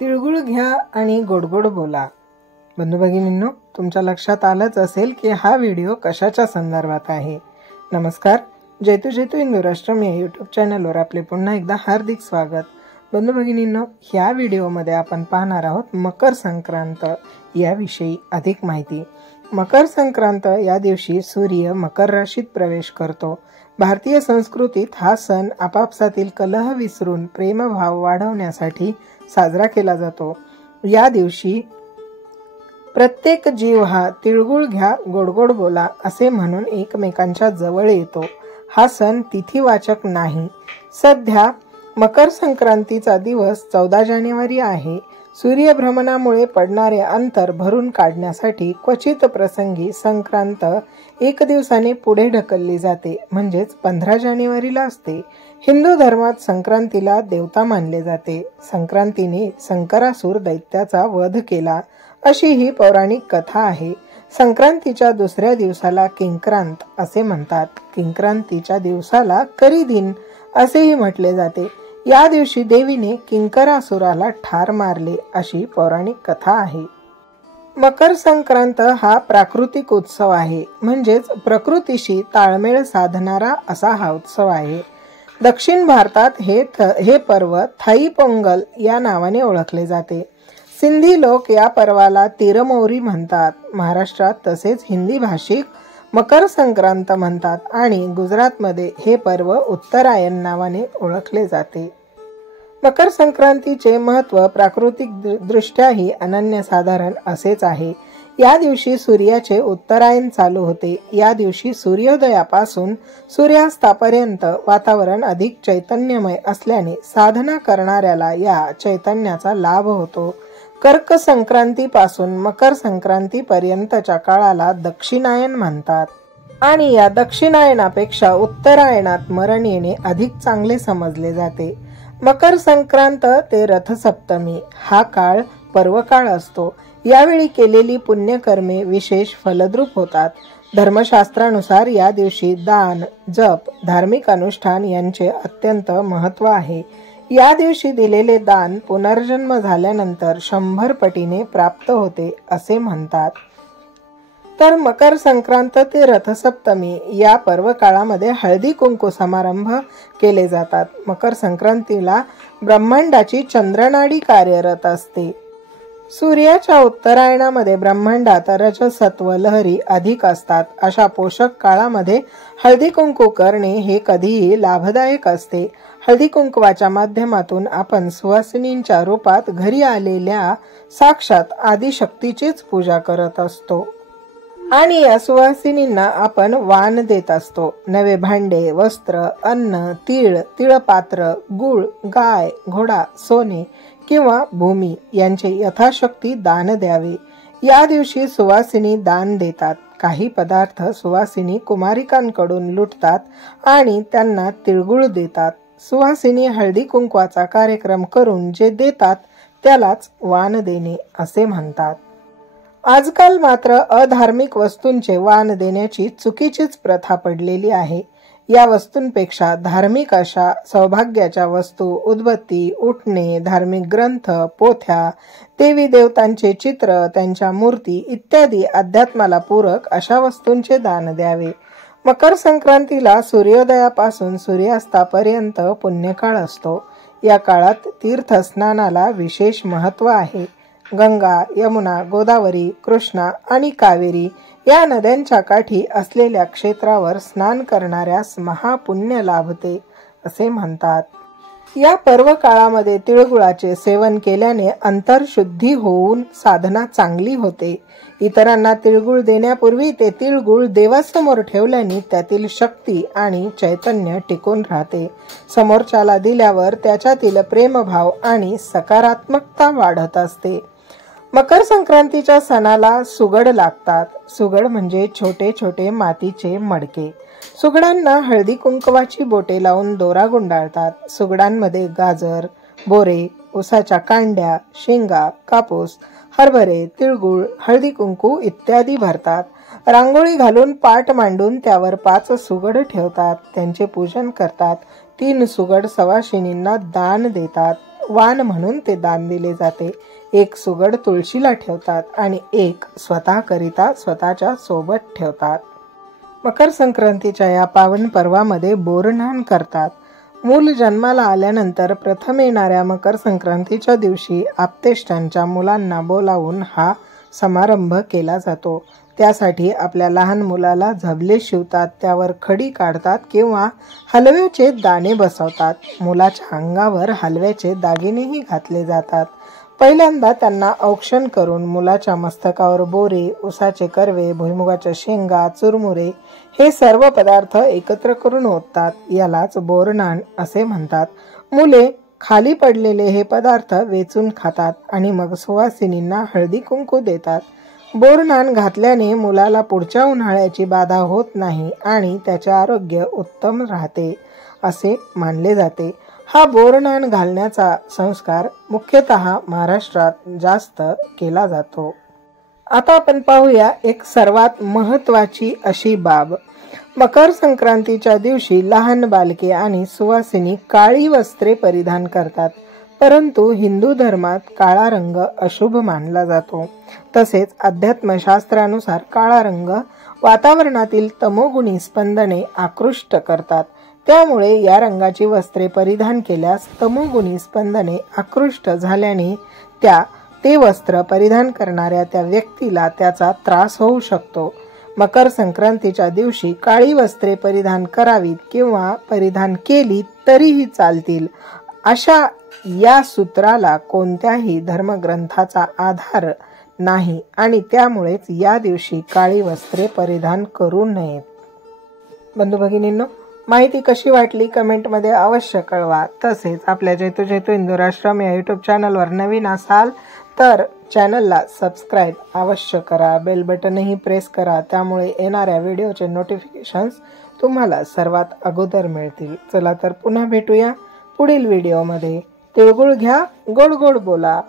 तिळगुळ घ्या आणि गोडगोड बोला. बंधू भगिनींनो, तुमच्या लक्षात आलंच असेल की हा व्हिडिओ कशाच्या संदर्भात आहे. नमस्कार, जैतू जैतू हिंदू राष्ट्रम या यूट्यूब चॅनलवर आपले पुन्हा एकदा हार्दिक स्वागत. बंधू भगिनींनो, ह्या व्हिडिओमध्ये आपण पाहणार आहोत मकर संक्रांत याविषयी अधिक माहिती. मकर संक्रांत या दिवशी सूर्य मकर राशीत प्रवेश करतो. भारतीय संस्कृतीत हा सण आपापसातील कलह विसरून प्रेमभाव वाढवण्यासाठी साजरा केला जातो. या दिवशी प्रत्येक जीव हा तिळगुळ घ्या गोडगोड बोला असे म्हणून एकमेकांच्या जवळ येतो. हा सण तिथीवाचक नाही. सध्या मकर संक्रांतीचा दिवस 14 जानेवारी आहे. सूर्यभ्रमणामुळे पडणारे अंतर भरून काढण्यासाठी क्वचित प्रसंगी संक्रांत एक दिवसाने पुढे ढकलली जाते, म्हणजेच 15 जानेवारीला असते. हिंदू धर्मात संक्रांतीला देवता मानले जाते. संक्रांतीने शंकरासूर दैत्याचा वध केला अशी ही पौराणिक कथा आहे. संक्रांतीच्या दुसऱ्या दिवसाला किंक्रांत असे म्हणतात. किंक्रांतीच्या दिवसाला करीदिन असेही म्हटले जाते. या दिवशी देवीने किंकरासुराला ठार मारले अशी पौराणिक कथा आहे. मकर संक्रांत हा प्राकृतिक उत्सव आहे, म्हणजेच प्रकृतीशी ताळमेळ साधणारा असा हा उत्सव आहे. दक्षिण भारतात हे पर्व थाई पोंगल या नावाने ओळखले जाते. सिंधी लोक या पर्वाला तिरमोरी म्हणतात. महाराष्ट्रात तसेच हिंदी भाषिक मकर संक्रांत म्हणतात आणि गुजरातमध्ये हे पर्व उत्तरायण नावाने ओळखले जाते. मकर संक्रांतीचे महत्त्व प्राकृतिक दृष्ट्याही अनन्यसाधारण असेच आहे. या दिवशी सूर्याचे उत्तरायण चालू होते. या दिवशी सूर्योदयापासून सूर्यास्तापर्यंत वातावरण अधिक चैतन्यमय असल्याने साधना करणाऱ्याला या चैतन्याचा लाभ होतो. कर्क संक्रांतीपासून मकर संक्रांती पर्यंतच्या काळाला दक्षिणायन म्हणतात आणि या दक्षिणायनापेक्षा उत्तरायणात मरण येणे अधिक चांगले समजले जाते. मकर संक्रांत ते रथसप्तमी हा काळ पर्वकाळ असतो. यावेळी केलेली पुण्यकर्मे विशेष फलद्रूप होतात. धर्मशास्त्रानुसार या दिवशी दान, जप, धार्मिक अनुष्ठान यांचे अत्यंत महत्त्व आहे. या दिवशी दिलेले दान पुनर्जन्म झाल्यानंतर 100 पटीने प्राप्त होते असे म्हणतात. तर मकर संक्रांत ते रथसप्तमी या पर्व काळामध्ये हळदी कुंकू समारंभ केले जातात. मकर संक्रांतीला ब्रह्मांडाची चंद्रनाडी कार्यरत असते. सूर्याच्या उत्तरायणामध्ये ब्रह्मांडात रजसत्व लहरी अधिक असतात. अशा पोषक काळामध्ये हळदी कुंकू करणे हे कधीही लाभदायक असते. हळदी कुंकवाच्या माध्यमातून आपण सुवासिनींच्या रूपात घरी आलेल्या साक्षात आदिशक्तीचीच पूजा करत असतो आणि या सुवासिनींना आपण वाण देत असतो. नवे भांडे, वस्त्र, अन्न, तीळ, तिळपात्र, गूळ, गाय, घोडा, सोने किंवा भूमी यांचे यथाशक्ती दान द्यावे. या दिवशी सुवासिनी दान देतात. काही पदार्थ सुवासिनी कुमारिकांकडून लुटतात आणि त्यांना तिळगुळ देतात. सुवासिनी हळदी कुंकवाचा कार्यक्रम करून जे देतात त्यालाच वाण देणे असे म्हणतात. आजकाल मात्र अधार्मिक वस्तूंचे वाण देण्याची चुकीचीच प्रथा पडलेली आहे. या वस्तूंपेक्षा धार्मिक अशा सौभाग्याच्या वस्तू, उदबत्ती, उटणे, धार्मिक ग्रंथ, पोथ्या, देवी देवतांचे चित्र, त्यांच्या मूर्ती इत्यादी अध्यात्माला पूरक अशा वस्तूंचे दान द्यावे. मकर संक्रांतीला सूर्योदयापासून सूर्यास्तापर्यंत पुण्यकाळ असतो. या काळात तीर्थस्नानाला विशेष महत्त्व आहे. गंगा, यमुना, गोदावरी, कृष्णा आणि कावेरी या नद्यांच्या काठी असलेल्या क्षेत्रावर स्नान करणाऱ्यास महापुण्य लाभते असे म्हणतात. या पर्व काळामध्ये तिळगुळाचे सेवन केल्याने अंतर्शुद्धी होऊन साधना चांगली होते. इतरांना तिळगुळ देण्यापूर्वी ते तिळगुळ देवासमोर ठेवल्याने त्यातील शक्ती आणि चैतन्य टिकून राहते. समोरच्याला दिल्यावर त्याच्यातील प्रेमभाव आणि सकारात्मकता वाढत असते. मकर संक्रांतीच्या सणाला सुगड लागतात. सुगड म्हणजे छोटे छोटे मातीचे मडके. सुगडांना हळदी कुंकवाची बोटे लावून दोरा गुंडाळतात. सुगडांमध्ये गाजर, बोरे, उसाच्या कांड्या, शेंगा, कापूस, हरभरे, तिळगुळ, हळदी कुंकू इत्यादी भरतात. रांगोळी घालून पाट मांडून त्यावर 5 सुगड ठेवतात. त्यांचे पूजन करतात. 3 सुगड सवाशिनींना दान देतात. वाण म्हणून ते दान दिले जाते. एक सुगड तुळशीला ठेवतात आणि एक स्वतःकरिता स्वतःच्या सोबत ठेवतात. मकर संक्रांतीच्या या पावन पर्वामध्ये बोरनान करतात. मूल जन्माला आल्यानंतर प्रथम येणाऱ्या मकर संक्रांतीच्या दिवशी आप्तेष्टांच्या मुलांना बोलावून हा समारंभ केला जातो. त्यासाठी आपल्या लहान मुलाला झबले शिवतात, त्यावर खडी काढतात किंवा हलव्याचे दाणे बसवतात. मुलाच्या अंगावर हलव्याचे दागिनेही घातले जातात. पहिल्यांदा त्यांना औक्षण करून मुलाच्या मस्तकावर बोरे, उसाचे कर्वे, भुईमुगाच्या शेंगा, चुरमुरे हे सर्व पदार्थ एकत्र करून ओततात. यालाच बोरनान असे म्हणतात. मुले खाली पडलेले हे पदार्थ वेचून खातात आणि मग सुवासिनींना हळदी कुंकू देतात. बोरनान घातल्याने मुलाला पुढच्या उन्हाळ्याची बाधा होत नाही आणि त्याचे आरोग्य उत्तम राहते असे मानले जाते. हा बोरनान घालण्याचा संस्कार मुख्यतः महाराष्ट्रात जास्त केला जातो. आता आपण पाहूया एक सर्वात महत्त्वाची अशी बाब. मकर संक्रांतीच्या दिवशी लहान बालके आणि सुवासिनी काळी वस्त्रे परिधान करतात. परंतु हिंदू धर्मात काळा रंग अशुभ मानला जातो. तसेच अध्यात्मशास्त्रानुसार काळा रंग वातावरणातील तमोगुणी स्पंदने आकृष्ट करतात. त्यामुळे या रंगाची वस्त्रे परिधान केल्यास तमोगुणी स्पंदने आकृष्ट झाल्याने ते वस्त्र परिधान करणाऱ्या त्या व्यक्तीला त्याचा त्रास होऊ शकतो. मकर संक्रांतीच्या दिवशी काळी वस्त्रे परिधान करावीत किंवा परिधान केली तरीही चालतील अशा या सूत्राला कोणत्याही धर्मग्रंथाचा आधार नाही आणि त्यामुळेच या दिवशी काळी वस्त्रे परिधान करू नयेत. बंधू भगिनींनो, माहिती कशी वाटली कमेंटमध्ये अवश्य कळवा. तसेच आपल्या जैतू जैतू हिंदू राष्ट्रम या यूट्यूब चॅनलवर नवीन असाल तर चॅनलला सबस्क्राईब अवश्य करा. बेल बटनही प्रेस करा, त्यामुळे येणाऱ्या व्हिडिओचे नोटिफिकेशन्स तुम्हाला सर्वात अगोदर मिळतील. चला तर पुन्हा भेटूया पुढील व्हिडिओमध्ये. तिळगुळ घ्या, गोड गोड बोला.